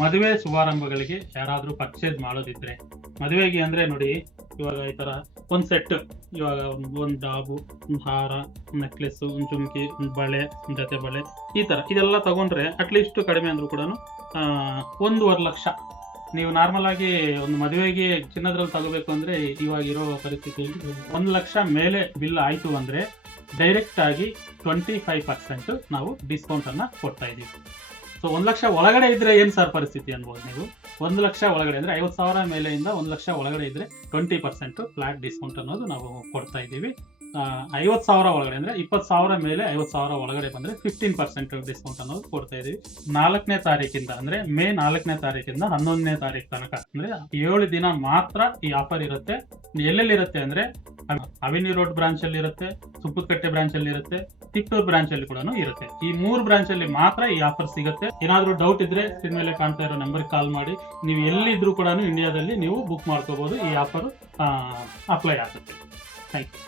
ಮದುವೆ ಶುಭಾರಂಭಗಳಿಗೆ ಯಾರಾದರೂ ಪರ್ಚೇಸ್ ಮಾಡೋದಿದ್ರೆ, ಮದುವೆಗೆ ಅಂದರೆ ನೋಡಿ, ಇವಾಗ ಈ ಥರ ಒಂದು ಸೆಟ್, ಇವಾಗ ಒಂದು ಡಾಬು, ಒಂದು ಹಾರ, ನೆಕ್ಲೆಸ್ಸು, ಒಂದು ಜುಮ್ಕಿ, ಒಂದು ಬಳೆ, ಒಂದು ಜೊತೆ ಬಳೆ, ಈ ಥರ ಇದೆಲ್ಲ ತಗೊಂಡ್ರೆ ಅಟ್ಲೀಸ್ಟ್ ಕಡಿಮೆ ಅಂದರೂ ಕೂಡ 1.5 ಲಕ್ಷ. ನೀವು ನಾರ್ಮಲ್ ಆಗಿ ಒಂದು ಮದುವೆಗೆ ಚಿನ್ನದ್ರಲ್ಲಿ ತಗೋಬೇಕು ಅಂದರೆ ಇವಾಗ ಇರೋ ಪರಿಸ್ಥಿತಿಯಲ್ಲಿ 1 ಲಕ್ಷ ಮೇಲೆ ಬಿಲ್ ಆಯಿತು ಅಂದರೆ ಡೈರೆಕ್ಟ್ ಆಗಿ 25% ನಾವು ಡಿಸ್ಕೌಂಟನ್ನು ಕೊಡ್ತಾ ಇದ್ದೀವಿ. ಸೊ 1 ಲಕ್ಷ ಒಳಗಡೆ ಇದ್ರೆ ಏನು ಸರ್ ಪರಿಸ್ಥಿತಿ ಅನ್ಬೋದು ನೀವು. 1 ಲಕ್ಷ ಒಳಗಡೆ ಅಂದರೆ 50,000 ಮೇಲೆಯಿಂದ 1 ಲಕ್ಷ ಒಳಗಡೆ ಇದ್ರೆ 20% ಫ್ಲಾಟ್ ಡಿಸ್ಕೌಂಟ್ ಅನ್ನೋದು ನಾವು ಕೊಡ್ತಾ ಇದ್ದೀವಿ. 50,000 ಒಳಗಡೆ ಅಂದರೆ 20,000 ಮೇಲೆ 50,000 ಒಳಗಡೆ ಬಂದರೆ 15% ಡಿಸ್ಕೌಂಟ್ ಅನ್ನೋದು ಕೊಡ್ತಾ ಇದ್ದೀವಿ. 4ನೇ ತಾರೀಕಿಂದ ಅಂದರೆ ಮೇ 4ನೇ ತಾರೀಕಿಂದ 11ನೇ ತಾರೀಕು ತನಕ ಅಂದರೆ 7 ದಿನ ಮಾತ್ರ ಈ ಆಫರ್ ಇರುತ್ತೆ. ಎಲ್ಲೆಲ್ಲಿರುತ್ತೆ ಅಂದರೆ ಅವೆನ್ಯೂ ರೋಡ್ ಬ್ರಾಂಚ್ ಅಲ್ಲಿ ಇರುತ್ತೆ, ಸುಪ್ಪುತ್ಕಟ್ಟೆ ಬ್ರಾಂಚ್ ಅಲ್ಲಿ ಇರುತ್ತೆ, ತಿಪ್ಟೂರ್ ಬ್ರಾಂಚ್ ಅಲ್ಲಿ ಕೂಡ ಇರುತ್ತೆ. ಈ 3 ಬ್ರಾಂಚ್ ಅಲ್ಲಿ ಮಾತ್ರ ಈ ಆಫರ್ ಸಿಗುತ್ತೆ. ಏನಾದರೂ ಡೌಟ್ ಇದ್ರೆ ಸ್ಕ್ರೀನ್ ಮೇಲೆ ಕಾಣ್ತಾ ಇರೋ ನಂಬರ್ಗೆ ಕಾಲ್ ಮಾಡಿ. ನೀವು ಎಲ್ಲಿದ್ರೂ ಕೂಡ ಇಂಡಿಯಾದಲ್ಲಿ ನೀವು ಬುಕ್ ಮಾಡ್ಕೋಬಹುದು. ಈ ಆಫರ್ ಅಪ್ಲೈ ಆಗುತ್ತೆ. Thank you.